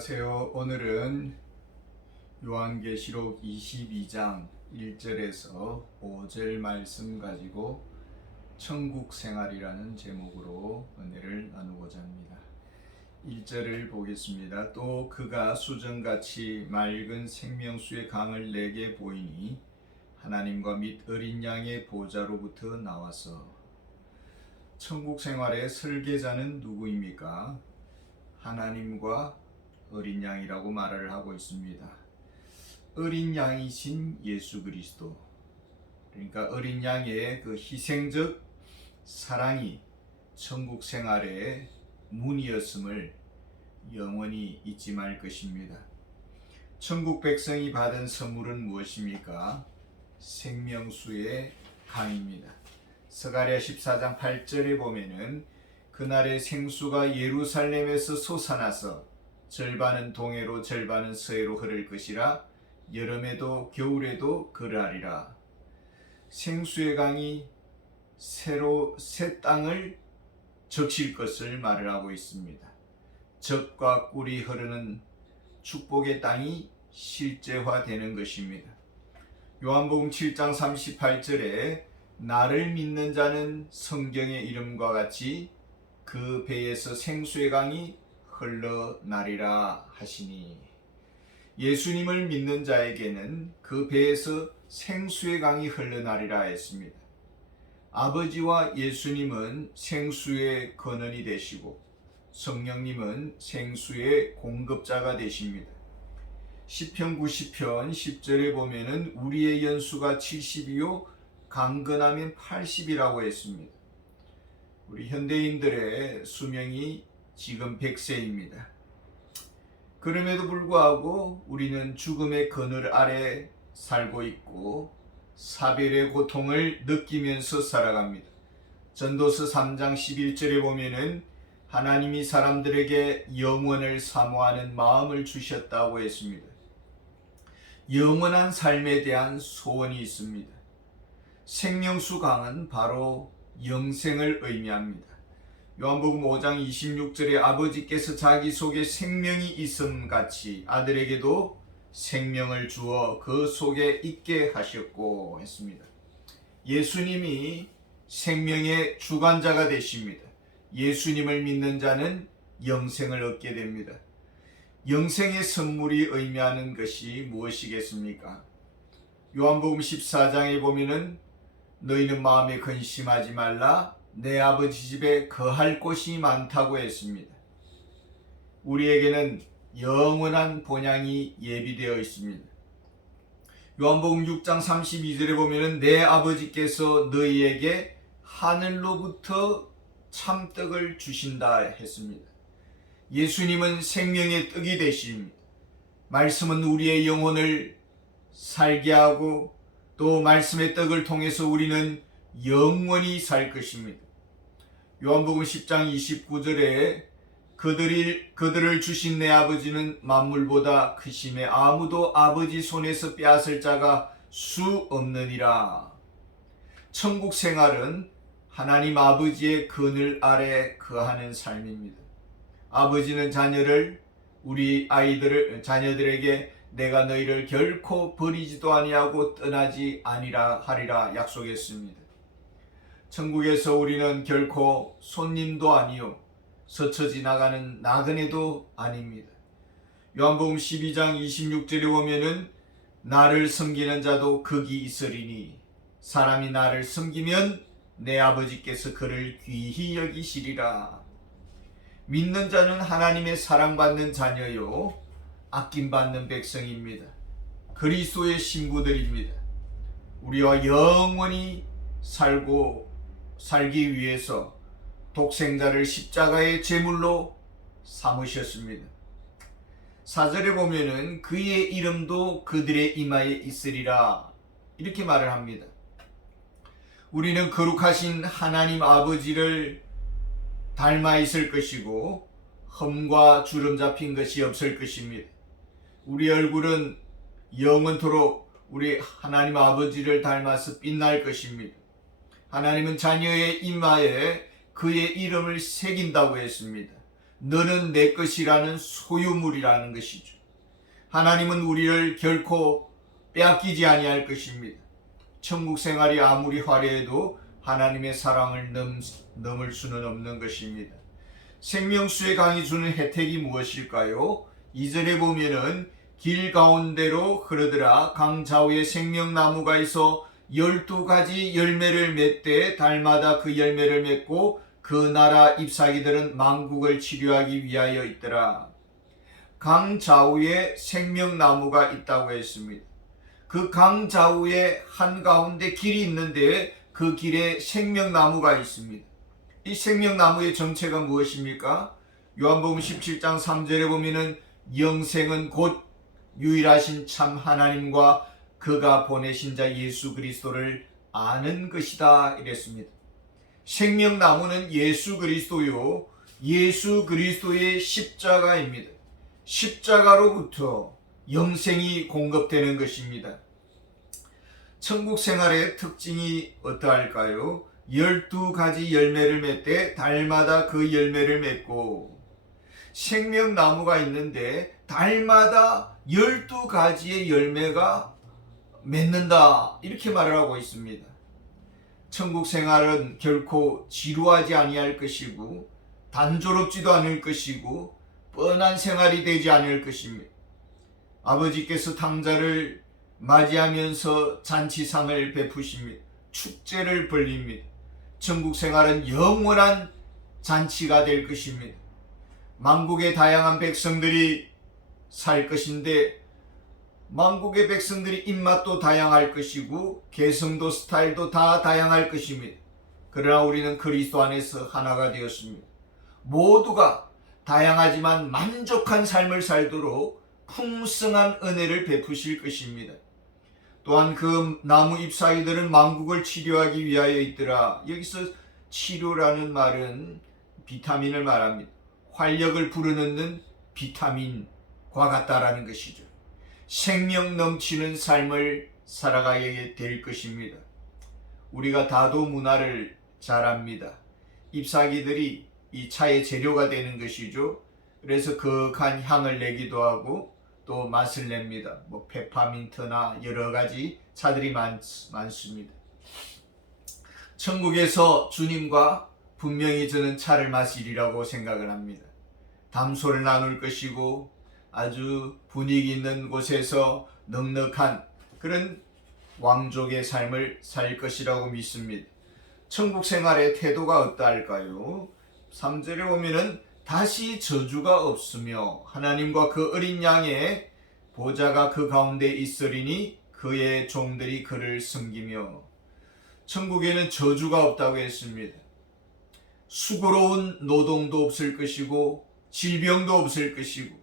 안녕하세요. 오늘은 요한계시록 22장 1절에서 5절 말씀 가지고 천국 생활이라는 제목으로 은혜를 나누고자 합니다. 1절을 보겠습니다. 또 그가 수정같이 맑은 생명수의 강을 내게 보이니 하나님과 및 어린 양의 보좌로부터 나와서. 천국 생활의 설계자는 누구입니까? 하나님과 어린 양이라고 말을 하고 있습니다. 어린 양이신 예수 그리스도, 그러니까 어린 양의 그 희생적 사랑이 천국 생활의 문이었음을 영원히 잊지 말 것입니다. 천국 백성이 받은 선물은 무엇입니까? 생명수의 강입니다. 스가랴 14장 8절에 보면은 그날의 생수가 예루살렘에서 솟아나서 절반은 동해로 절반은 서해로 흐를 것이라. 여름에도 겨울에도 그러하리라. 생수의 강이 새 땅을 적실 것을 말을 하고 있습니다. 젖과 꿀이 흐르는 축복의 땅이 실제화되는 것입니다. 요한복음 7장 38절에 나를 믿는 자는 성경의 이름과 같이 그 배에서 생수의 강이 흘러나리라 하시니, 예수님을 믿는 자에게는 그 배에서 생수의 강이 흘러나리라 했습니다. 아버지와 예수님은 생수의 근원이 되시고 성령님은 생수의 공급자가 되십니다. 시편 90편 10절에 보면은 우리의 연수가 70이요 강건하면 80이라고 했습니다. 우리 현대인들의 수명이 지금 100세입니다. 그럼에도 불구하고 우리는 죽음의 그늘 아래 살고 있고 사별의 고통을 느끼면서 살아갑니다. 전도서 3장 11절에 보면은 하나님이 사람들에게 영원을 사모하는 마음을 주셨다고 했습니다. 영원한 삶에 대한 소원이 있습니다. 생명수 강은 바로 영생을 의미합니다. 요한복음 5장 26절에 아버지께서 자기 속에 생명이 있음같이 아들에게도 생명을 주어 그 속에 있게 하셨고 했습니다. 예수님이 생명의 주관자가 되십니다. 예수님을 믿는 자는 영생을 얻게 됩니다. 영생의 선물이 의미하는 것이 무엇이겠습니까? 요한복음 14장에 보면은 너희는 마음에 근심하지 말라, 내 아버지 집에 거할 곳이 많다고 했습니다. 우리에게는 영원한 본향이 예비되어 있습니다. 요한복음 6장 32절에 보면은 내 아버지께서 너희에게 하늘로부터 참떡을 주신다 했습니다. 예수님은 생명의 떡이 되십니다. 말씀은 우리의 영혼을 살게 하고 또 말씀의 떡을 통해서 우리는 영원히 살 것입니다. 요한복음 10장 29절에 그들을 주신 내 아버지는 만물보다 크심에 아무도 아버지 손에서 빼앗을 자가 수 없느니라. 천국 생활은 하나님 아버지의 그늘 아래 거하는 삶입니다. 아버지는 우리 자녀들에게 내가 너희를 결코 버리지도 아니하고 떠나지 아니라 하리라 약속했습니다. 천국에서 우리는 결코 손님도 아니요 스쳐 지나가는 나그네도 아닙니다. 요한복음 12장 26절에 보면은 나를 섬기는 자도 거기 있으리니 사람이 나를 섬기면 내 아버지께서 그를 귀히 여기시리라. 믿는 자는 하나님의 사랑받는 자녀요 아낌받는 백성입니다. 그리스도의 신부들입니다. 우리와 영원히 살기 위해서 독생자를 십자가의 제물로 삼으셨습니다. 4절에 보면은 그의 이름도 그들의 이마에 있으리라 이렇게 말을 합니다. 우리는 거룩하신 하나님 아버지를 닮아 있을 것이고 흠과 주름 잡힌 것이 없을 것입니다. 우리 얼굴은 영원토록 우리 하나님 아버지를 닮아서 빛날 것입니다. 하나님은 자녀의 이마에 그의 이름을 새긴다고 했습니다. 너는 내 것이라는 소유물이라는 것이죠. 하나님은 우리를 결코 빼앗기지 아니할 것입니다. 천국 생활이 아무리 화려해도 하나님의 사랑을 넘을 수는 없는 것입니다. 생명수의 강이 주는 혜택이 무엇일까요? 2절에 보면은 길 가운데로 흐르더라 강 좌우에 생명나무가 있어 12가지 열매를 맺되 달마다 그 열매를 맺고 그 나라 잎사귀들은 만국을 치료하기 위하여 있더라. 강 좌우에 생명나무가 있다고 했습니다. 그 강 좌우에 한가운데 길이 있는데 그 길에 생명나무가 있습니다. 이 생명나무의 정체가 무엇입니까? 요한복음 17장 3절에 보면은 영생은 곧 유일하신 참 하나님과 그가 보내신 자 예수 그리스도를 아는 것이다 이랬습니다. 생명나무는 예수 그리스도요, 예수 그리스도의 십자가입니다. 십자가로부터 영생이 공급되는 것입니다. 천국 생활의 특징이 어떠할까요? 12가지 열매를 맺되 달마다 그 열매를 맺고, 생명나무가 있는데 달마다 12가지의 열매가 맺는다 이렇게 말을 하고 있습니다. 천국 생활은 결코 지루하지 아니할 것이고 단조롭지도 않을 것이고 뻔한 생활이 되지 않을 것입니다. 아버지께서 탕자를 맞이하면서 잔치상을 베푸십니다. 축제를 벌립니다. 천국 생활은 영원한 잔치가 될 것입니다. 만국의 다양한 백성들이 살 것인데 만국의 백성들이 입맛도 다양할 것이고 개성도 스타일도 다 다양할 것입니다. 그러나 우리는 그리스도 안에서 하나가 되었습니다. 모두가 다양하지만 만족한 삶을 살도록 풍성한 은혜를 베푸실 것입니다. 또한 그 나무 잎사귀들은 만국을 치료하기 위하여 있더라. 여기서 치료라는 말은 비타민을 말합니다. 활력을 불어넣는 비타민과 같다라는 것이죠. 생명 넘치는 삶을 살아가야 될 것입니다. 우리가 다도 문화를 잘 압니다. 잎사귀들이 이 차의 재료가 되는 것이죠. 그래서 거룩한 향을 내기도 하고 또 맛을 냅니다. 페퍼민트나 여러 가지 차들이 많습니다. 천국에서 주님과 분명히 저는 차를 마시리라고 생각을 합니다. 담소를 나눌 것이고 아주 분위기 있는 곳에서 넉넉한 그런 왕족의 삶을 살 것이라고 믿습니다. 천국 생활의 태도가 어떠할까요? 3절에 보면은 다시 저주가 없으며 하나님과 그 어린 양의 보좌가 그 가운데 있으리니 그의 종들이 그를 섬기며. 천국에는 저주가 없다고 했습니다. 수고로운 노동도 없을 것이고 질병도 없을 것이고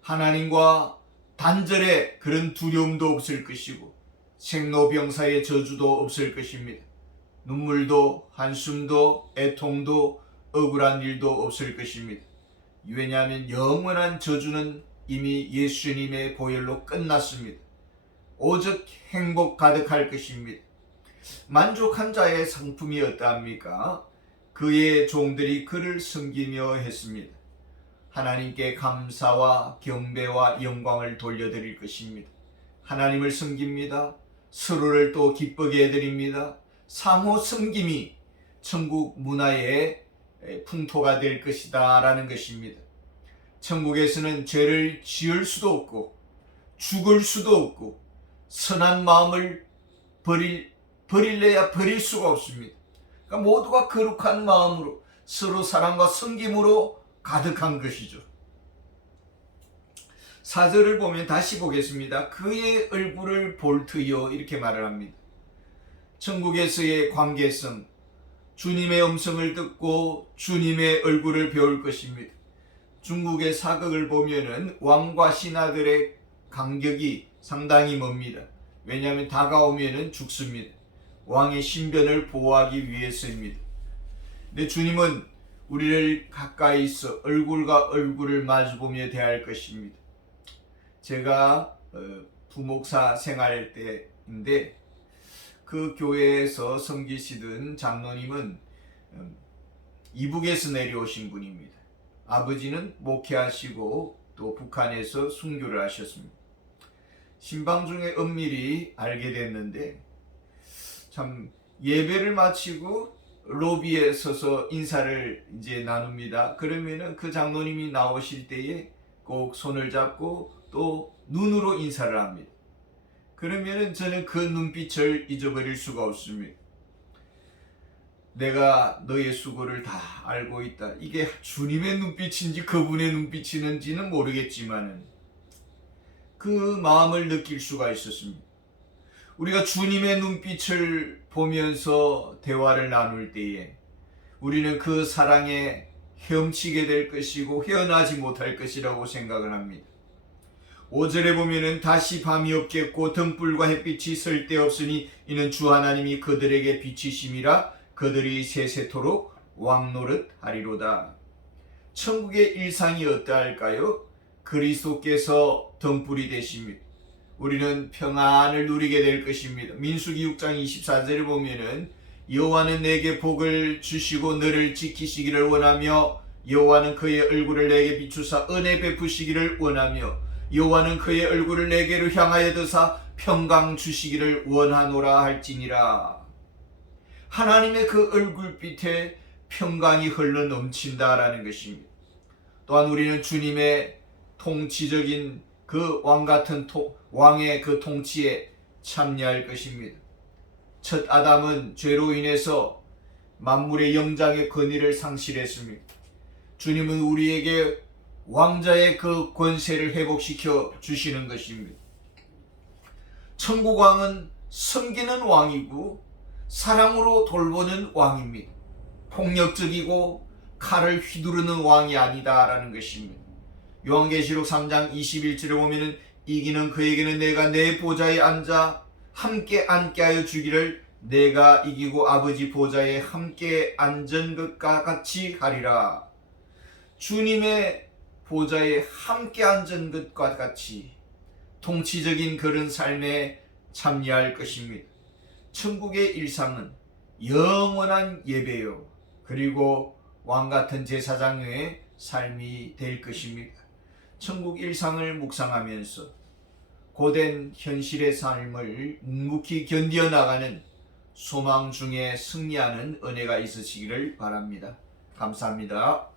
하나님과 단절의 그런 두려움도 없을 것이고 생로병사의 저주도 없을 것입니다. 눈물도 한숨도 애통도 억울한 일도 없을 것입니다. 왜냐하면 영원한 저주는 이미 예수님의 보혈로 끝났습니다. 오직 행복 가득할 것입니다. 만족한 자의 상품이 어떠합니까? 그의 종들이 그를 섬기며 했습니다. 하나님께 감사와 경배와 영광을 돌려드릴 것입니다. 하나님을 섬깁니다. 서로를 또 기쁘게 해드립니다. 상호 섬김이 천국 문화의 풍토가 될 것이다 라는 것입니다. 천국에서는 죄를 지을 수도 없고 죽을 수도 없고 선한 마음을 버릴래야 버릴 수가 없습니다. 그러니까 모두가 거룩한 마음으로 서로 사랑과 섬김으로 가득한 것이죠. 4절을 보면 다시 보겠습니다. 그의 얼굴을 볼 터이요 이렇게 말을 합니다. 천국에서의 관계성, 주님의 음성을 듣고 주님의 얼굴을 배울 것입니다. 중국의 사극을 보면은 왕과 신하들의 간격이 상당히 멉니다. 왜냐하면 다가오면은 죽습니다. 왕의 신변을 보호하기 위해서입니다. 근데 주님은 우리를 가까이서 얼굴과 얼굴을 마주보며 대할 것입니다. 제가 부목사 생활 때인데 그 교회에서 섬기시던 장로님은 이북에서 내려오신 분입니다. 아버지는 목회하시고 또 북한에서 순교를 하셨습니다. 신방 중에 은밀히 알게 됐는데 참 예배를 마치고 로비에 서서 인사를 이제 나눕니다. 그러면은 그 장로님이 나오실 때에 꼭 손을 잡고 또 눈으로 인사를 합니다. 그러면은 저는 그 눈빛을 잊어버릴 수가 없습니다. 내가 너의 수고를 다 알고 있다. 이게 주님의 눈빛인지 그분의 눈빛인지는 모르겠지만 그 마음을 느낄 수가 있었습니다. 우리가 주님의 눈빛을 보면서 대화를 나눌 때에 우리는 그 사랑에 헤엄치게 될 것이고 헤어나지 못할 것이라고 생각을 합니다. 5절에 보면은 다시 밤이 없겠고 등불과 햇빛이 쓸데없으니 이는 주 하나님이 그들에게 비치심이라 그들이 세세토록 왕노릇 하리로다. 천국의 일상이 어떠할까요? 그리스도께서 등불이 되십니다. 우리는 평안을 누리게 될 것입니다. 민수기 6장 24절에 보면은 여호와는 내게 복을 주시고 너를 지키시기를 원하며 여호와는 그의 얼굴을 내게 비추사 은혜 베푸시기를 원하며 여호와는 그의 얼굴을 내게로 향하여 드사 평강 주시기를 원하노라 할지니라. 하나님의 그 얼굴빛에 평강이 흘러 넘친다라는 것입니다. 또한 우리는 주님의 통치적인 그 왕같은 왕의 그 통치에 참여할 것입니다. 첫 아담은 죄로 인해서 만물의 영장의 권위를 상실했습니다. 주님은 우리에게 왕자의 그 권세를 회복시켜 주시는 것입니다. 천국 왕은 섬기는 왕이고 사랑으로 돌보는 왕입니다. 폭력적이고 칼을 휘두르는 왕이 아니다라는 것입니다. 요한계시록 3장 21절에 보면은 이기는 그에게는 내가 내 보좌에 앉아 함께 앉게 하여 주기를 내가 이기고 아버지 보좌에 함께 앉은 것과 같이 하리라. 주님의 보좌에 함께 앉은 것과 같이 통치적인 그런 삶에 참여할 것입니다. 천국의 일상은 영원한 예배요 그리고 왕같은 제사장의 삶이 될 것입니다. 천국 일상을 묵상하면서 고된 현실의 삶을 묵묵히 견디어 나가는 소망 중에 승리하는 은혜가 있으시기를 바랍니다. 감사합니다.